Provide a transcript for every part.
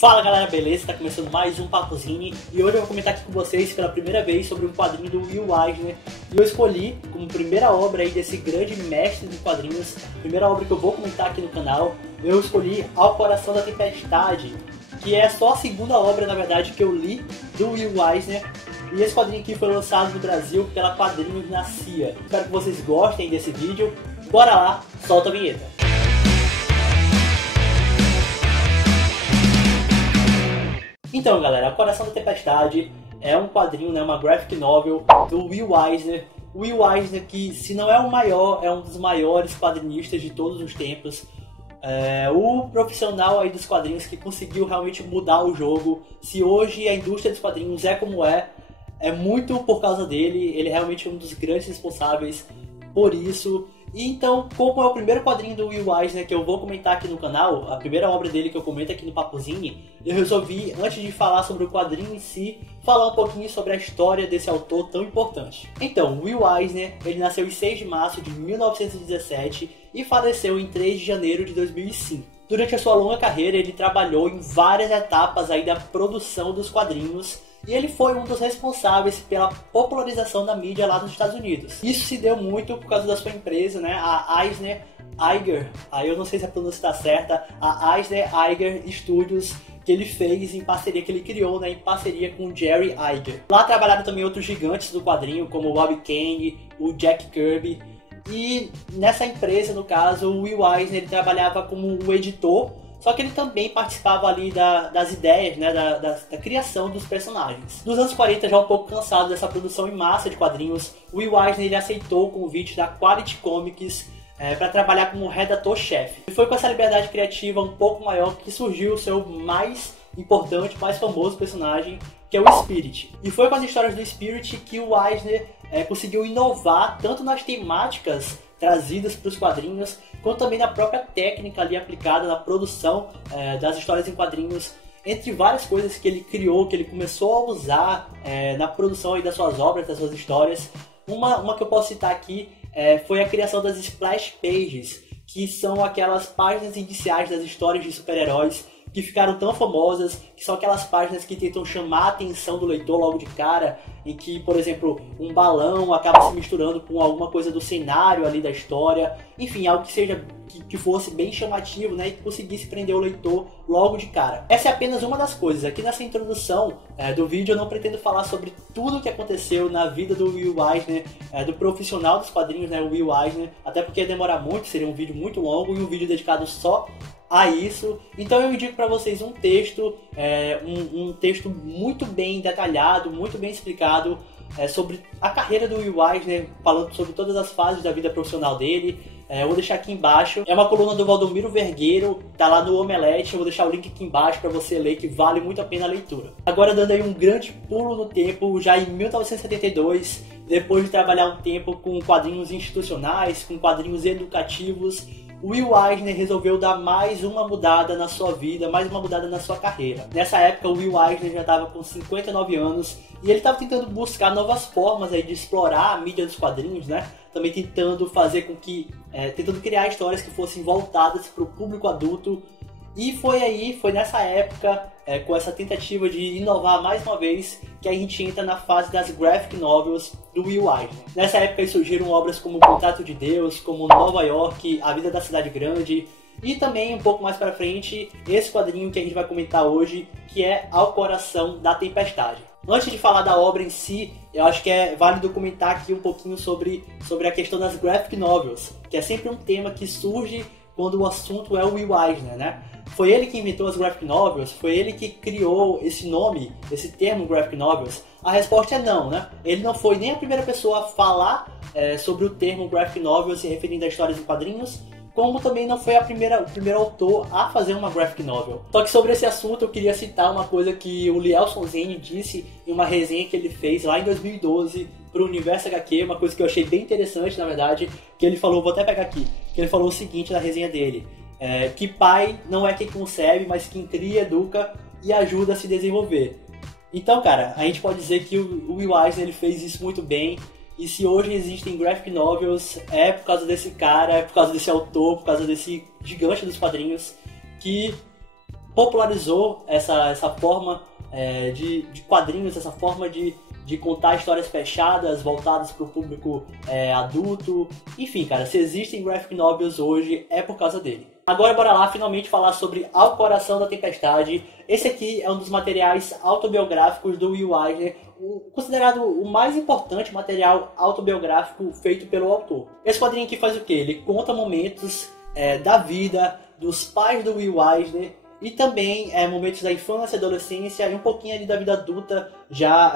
Fala galera, beleza? Tá começando mais um Papozinho e hoje eu vou comentar aqui com vocês pela primeira vez sobre um quadrinho do Will Eisner. E eu escolhi como primeira obra aí desse grande mestre de quadrinhos, primeira obra que eu vou comentar aqui no canal, eu escolhi Ao Coração da Tempestade, que é só a segunda obra, na verdade, que eu li do Will Eisner. E esse quadrinho aqui foi lançado no Brasil pela Quadrinhos na CIA. Espero que vocês gostem desse vídeo. Bora lá, solta a vinheta. Então galera, Ao Coração da Tempestade é um quadrinho, né, uma graphic novel do Will Eisner. O Will Eisner, que se não é o maior, é um dos maiores quadrinistas de todos os tempos. O profissional aí dos quadrinhos que conseguiu realmente mudar o jogo. Se hoje a indústria dos quadrinhos é como é muito por causa dele. Ele é realmente um dos grandes responsáveis por isso. E então, como é o primeiro quadrinho do Will Eisner que eu vou comentar aqui no canal, a primeira obra dele que eu comento aqui no Papozinho, eu resolvi, antes de falar sobre o quadrinho em si, falar um pouquinho sobre a história desse autor tão importante. Então, Will Eisner, ele nasceu em 6 de março de 1917 e faleceu em 3 de janeiro de 2005. Durante a sua longa carreira, ele trabalhou em várias etapas aí da produção dos quadrinhos, e ele foi um dos responsáveis pela popularização da mídia lá nos Estados Unidos. Isso se deu muito por causa da sua empresa, né, a Eisner-Eiger, aí eu não sei se a pronúncia está certa, a Eisner-Eiger Studios, que ele fez em parceria, que ele criou, né, em parceria com o Jerry Eiger. Lá trabalharam também outros gigantes do quadrinho, como o Bob Kane, o Jack Kirby. E nessa empresa, no caso, o Will Eisner, ele trabalhava como um editor, só que ele também participava ali das ideias, né, da criação dos personagens. Nos anos 40, já um pouco cansado dessa produção em massa de quadrinhos, o Will Eisner ele aceitou o convite da Quality Comics para trabalhar como redator-chefe. E foi com essa liberdade criativa um pouco maior que surgiu o seu mais importante, mais famoso personagem, que é o Spirit. E foi com as histórias do Spirit que o Eisner conseguiu inovar tanto nas temáticas trazidas para os quadrinhos, quanto também na própria técnica ali aplicada na produção das histórias em quadrinhos, entre várias coisas que ele criou, que ele começou a usar na produção aí das suas obras, das suas histórias. Uma que eu posso citar aqui foi a criação das Splash Pages, que são aquelas páginas iniciais das histórias de super-heróis que ficaram tão famosas, que são aquelas páginas que tentam chamar a atenção do leitor logo de cara, em que, por exemplo, um balão acaba se misturando com alguma coisa do cenário ali da história, enfim, algo que fosse bem chamativo, né, e que conseguisse prender o leitor logo de cara. Essa é apenas uma das coisas. Aqui nessa introdução do vídeo eu não pretendo falar sobre tudo o que aconteceu na vida do Will Eisner, do profissional dos quadrinhos, né, o Will Eisner, até porque ia demorar muito, seria um vídeo muito longo e um vídeo dedicado só a isso. Então eu indico para vocês um texto, um texto muito bem detalhado, muito bem explicado sobre a carreira do Will Eisner, falando sobre todas as fases da vida profissional dele. Eu vou deixar aqui embaixo, é uma coluna do Valdomiro Vergueiro, tá lá no Omelete, eu vou deixar o link aqui embaixo para você ler, que vale muito a pena a leitura. Agora dando aí um grande pulo no tempo, já em 1972, depois de trabalhar um tempo com quadrinhos institucionais, com quadrinhos educativos, Will Eisner resolveu dar mais uma mudada na sua vida, mais uma mudada na sua carreira. Nessa época o Will Eisner já estava com 59 anos e ele estava tentando buscar novas formas aí de explorar a mídia dos quadrinhos, né? Também tentando fazer com que, tentando criar histórias que fossem voltadas para o público adulto. E foi nessa época, com essa tentativa de inovar mais uma vez, que a gente entra na fase das graphic novels do Will Eisner. Nessa época surgiram obras como O Contrato de Deus, como Nova York, A Vida da Cidade Grande, e também um pouco mais pra frente, esse quadrinho que a gente vai comentar hoje, que é Ao Coração da Tempestade. Antes de falar da obra em si, eu acho que é válido comentar aqui um pouquinho sobre a questão das graphic novels, que é sempre um tema que surge quando o assunto é o Will Eisner, né? Foi ele que inventou as graphic novels? Foi ele que criou esse nome, esse termo graphic novels? A resposta é não, né? Ele não foi nem a primeira pessoa a falar sobre o termo graphic novel se referindo a histórias em quadrinhos, como também não foi o primeiro autor a fazer uma graphic novel. Só que sobre esse assunto eu queria citar uma coisa que o Lielson Zane disse em uma resenha que ele fez lá em 2012 para o Universo HQ, uma coisa que eu achei bem interessante, na verdade, que ele falou, vou até pegar aqui, que ele falou o seguinte na resenha dele: que pai não é quem concebe, mas quem cria, educa e ajuda a se desenvolver. Então, cara, a gente pode dizer que o Will Eisner ele fez isso muito bem. E se hoje existem graphic novels, é por causa desse cara, é por causa desse autor, por causa desse gigante dos quadrinhos, que popularizou essa forma de quadrinhos, essa forma de contar histórias fechadas, voltadas para o público adulto. Enfim, cara, se existem graphic novels hoje, é por causa dele. Agora bora lá finalmente falar sobre Ao Coração da Tempestade. Esse aqui é um dos materiais autobiográficos do Will Eisner, considerado o mais importante material autobiográfico feito pelo autor. Esse quadrinho aqui faz o quê? Ele conta momentos da vida dos pais do Will Eisner e também momentos da infância, adolescência e um pouquinho ali da vida adulta, já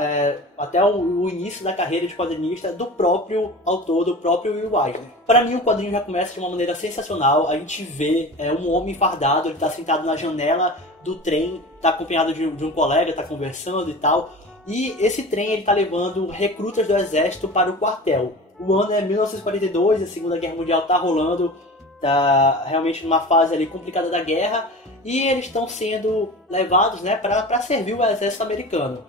até o início da carreira de quadrinista do próprio autor, do próprio Will Eisner. Para mim o quadrinho já começa de uma maneira sensacional. A gente vê um homem fardado, ele está sentado na janela do trem, está acompanhado de um colega, está conversando e tal. E esse trem ele está levando recrutas do exército para o quartel. O ano é 1942, a Segunda Guerra Mundial está rolando, está realmente numa fase ali complicada da guerra, e eles estão sendo levados, né, para servir o exército americano.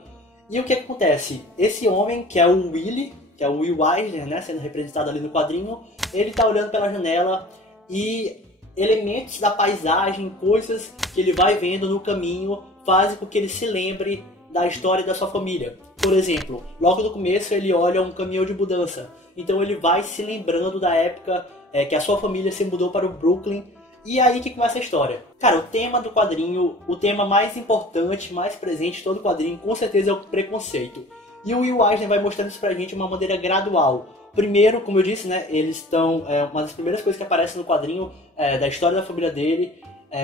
E o que acontece? Esse homem, que é o Willie, que é o Will Eisner, né, sendo representado ali no quadrinho, ele está olhando pela janela e elementos da paisagem, coisas que ele vai vendo no caminho, fazem com que ele se lembre da história da sua família. Por exemplo, logo no começo ele olha um caminhão de mudança, então ele vai se lembrando da época que a sua família se mudou para o Brooklyn. E aí que começa a história. Cara, o tema do quadrinho, o tema mais importante, mais presente de todo o quadrinho, com certeza é o preconceito. E o Will Eisner vai mostrando isso pra gente de uma maneira gradual. Primeiro, como eu disse, né, eles estão... uma das primeiras coisas que aparece no quadrinho da história da família dele,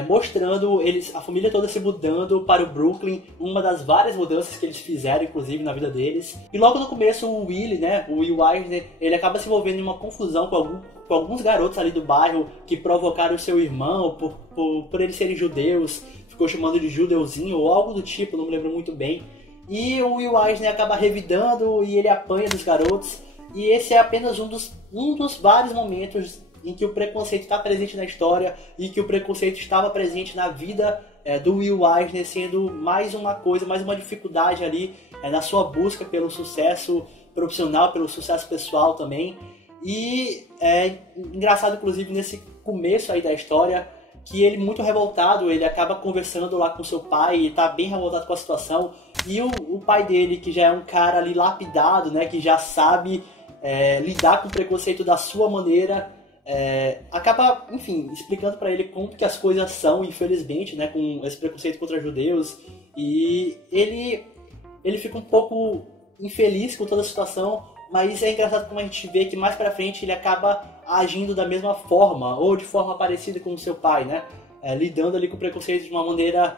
mostrando a família toda se mudando para o Brooklyn, uma das várias mudanças que eles fizeram, inclusive, na vida deles. E logo no começo, o Willie, né, o Will Eisner, ele acaba se envolvendo em uma confusão com alguns garotos ali do bairro que provocaram o seu irmão por eles serem judeus, ficou chamando de judeuzinho ou algo do tipo, não me lembro muito bem. E o Will Eisner acaba revidando e ele apanha dos garotos, e esse é apenas um dos vários momentos em que o preconceito está presente na história e que o preconceito estava presente na vida do Will Eisner, sendo mais uma coisa, mais uma dificuldade ali na sua busca pelo sucesso profissional, pelo sucesso pessoal também. E é engraçado, inclusive, nesse começo aí da história, que ele, muito revoltado, ele acaba conversando lá com seu pai e tá bem revoltado com a situação. E o pai dele, que já é um cara ali lapidado, né, que já sabe lidar com o preconceito da sua maneira, acaba, enfim, explicando pra ele como que as coisas são, infelizmente, né, com esse preconceito contra judeus. E ele fica um pouco infeliz com toda a situação, mas é engraçado como a gente vê que mais pra frente ele acaba agindo da mesma forma, ou de forma parecida com o seu pai, né? Lidando ali com o preconceito de uma maneira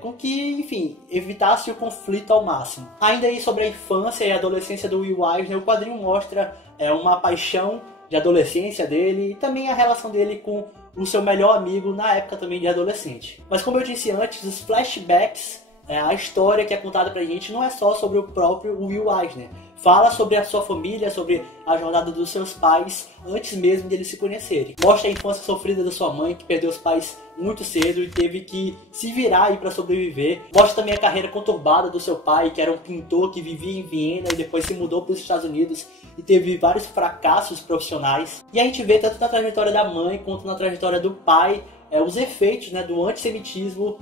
com que, enfim, evitasse o conflito ao máximo. Ainda aí sobre a infância e a adolescência do Will Eisner, o quadrinho mostra uma paixão de adolescência dele e também a relação dele com o seu melhor amigo na época também de adolescente. Mas como eu disse antes, os flashbacks, a história que é contada pra gente não é só sobre o próprio Will Eisner. Fala sobre a sua família, sobre a jornada dos seus pais antes mesmo de eles se conhecerem. Mostra a infância sofrida da sua mãe, que perdeu os pais muito cedo e teve que se virar aí para sobreviver. Mostra também a carreira conturbada do seu pai, que era um pintor que vivia em Viena e depois se mudou para os Estados Unidos e teve vários fracassos profissionais. E a gente vê tanto na trajetória da mãe quanto na trajetória do pai os efeitos, né, do antissemitismo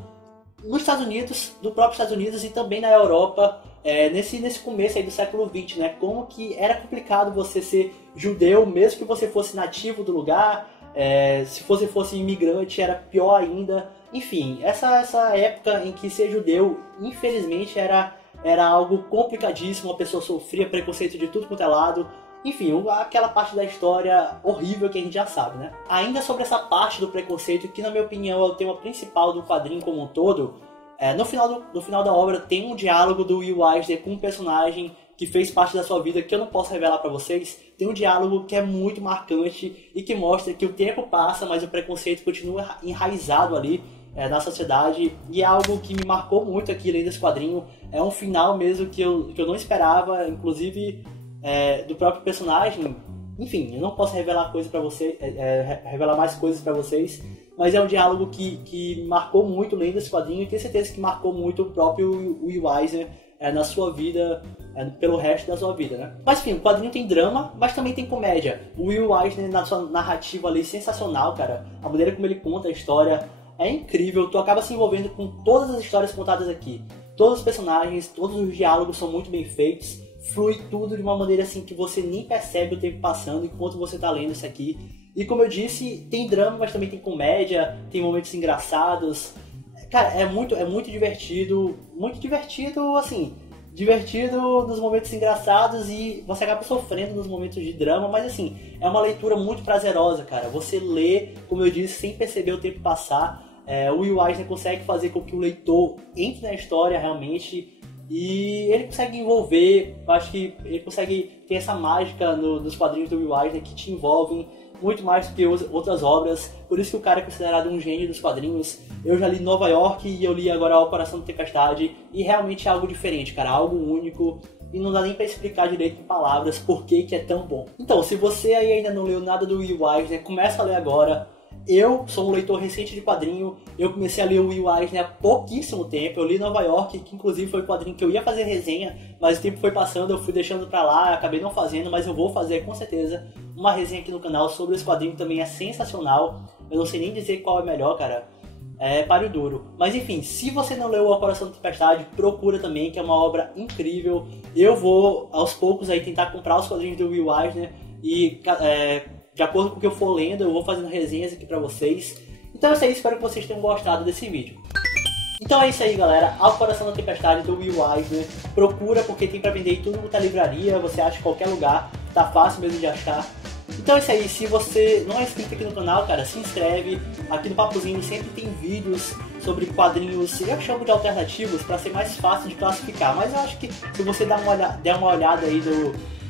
nos Estados Unidos, do próprio Estados Unidos e também na Europa, nesse começo aí do século XX, né? Como que era complicado você ser judeu, mesmo que você fosse nativo do lugar, se você fosse imigrante era pior ainda. Enfim, essa época em que ser judeu, infelizmente, era algo complicadíssimo, a pessoa sofria preconceito de tudo quanto é lado. Enfim, aquela parte da história horrível que a gente já sabe, né? Ainda sobre essa parte do preconceito, que na minha opinião é o tema principal do quadrinho como um todo, no final da obra tem um diálogo do Will Eisner com um personagem que fez parte da sua vida, que eu não posso revelar pra vocês. Tem um diálogo que é muito marcante e que mostra que o tempo passa, mas o preconceito continua enraizado ali na sociedade, e é algo que me marcou muito aqui lendo esse quadrinho. É um final mesmo que eu não esperava, inclusive do próprio personagem. Enfim, eu não posso revelar coisa para você, revelar mais coisas para vocês, mas é um diálogo que me marcou muito lendo esse quadrinho, e tenho certeza que marcou muito o próprio Will Eisner na sua vida, pelo resto da sua vida, né? Mas enfim, o quadrinho tem drama, mas também tem comédia. O Will Eisner, na sua narrativa ali, sensacional, cara. A maneira como ele conta a história, é incrível, tu acaba se envolvendo com todas as histórias contadas aqui. Todos os personagens, todos os diálogos são muito bem feitos, flui tudo de uma maneira assim que você nem percebe o tempo passando enquanto você tá lendo isso aqui. E como eu disse, tem drama, mas também tem comédia, tem momentos engraçados. Cara, é muito divertido, assim, divertido nos momentos engraçados e você acaba sofrendo nos momentos de drama, mas assim, é uma leitura muito prazerosa, cara. Você lê, como eu disse, sem perceber o tempo passar. O Will Eisner consegue fazer com que o leitor entre na história realmente e ele consegue envolver, eu acho que ele consegue ter essa mágica nos quadrinhos do Will Eisner que te envolvem muito mais do que outras obras, por isso que o cara é considerado um gênio dos quadrinhos. Eu já li Nova York e eu li agora O Coração da Tempestade e realmente é algo diferente, cara, algo único e não dá nem pra explicar direito em palavras por que é tão bom. Então, se você aí ainda não leu nada do Will Eisner, começa a ler agora. Eu sou um leitor recente de quadrinho, eu comecei a ler o Will Eisner há pouquíssimo tempo, eu li Nova York, que inclusive foi o quadrinho que eu ia fazer resenha, mas o tempo foi passando, eu fui deixando pra lá, acabei não fazendo, mas eu vou fazer com certeza uma resenha aqui no canal sobre esse quadrinho, também é sensacional, eu não sei nem dizer qual é melhor, cara, é páreo duro. Mas enfim, se você não leu O Coração da Tempestade, procura também, que é uma obra incrível. Eu vou aos poucos aí tentar comprar os quadrinhos do Will Eisner e de acordo com o que eu for lendo, eu vou fazendo resenhas aqui pra vocês. Então é isso aí, espero que vocês tenham gostado desse vídeo. Então é isso aí, galera, O Coração da Tempestade do Will Eisner. Procura, porque tem pra vender em tudo quanto é livraria, você acha em qualquer lugar, tá fácil mesmo de achar. Então é isso aí, se você não é inscrito aqui no canal, cara, se inscreve. Aqui no Papozinho sempre tem vídeos sobre quadrinhos, eu chamo de alternativos, pra ser mais fácil de classificar. Mas eu acho que se você der uma olhada aí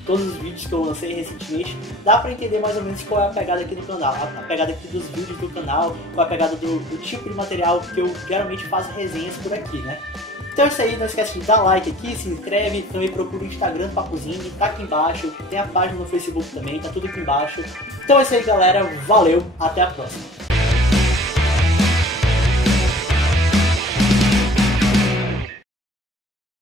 todos os vídeos que eu lancei recentemente, dá pra entender mais ou menos qual é a pegada aqui do canal, a pegada aqui dos vídeos do canal, qual é a pegada do tipo de material que eu geralmente faço resenhas por aqui, né? Então é isso aí, não esquece de dar like aqui, se inscreve, também procura o Instagram do Papozinho, tá aqui embaixo, tem a página no Facebook também, tá tudo aqui embaixo. Então é isso aí, galera, valeu, até a próxima!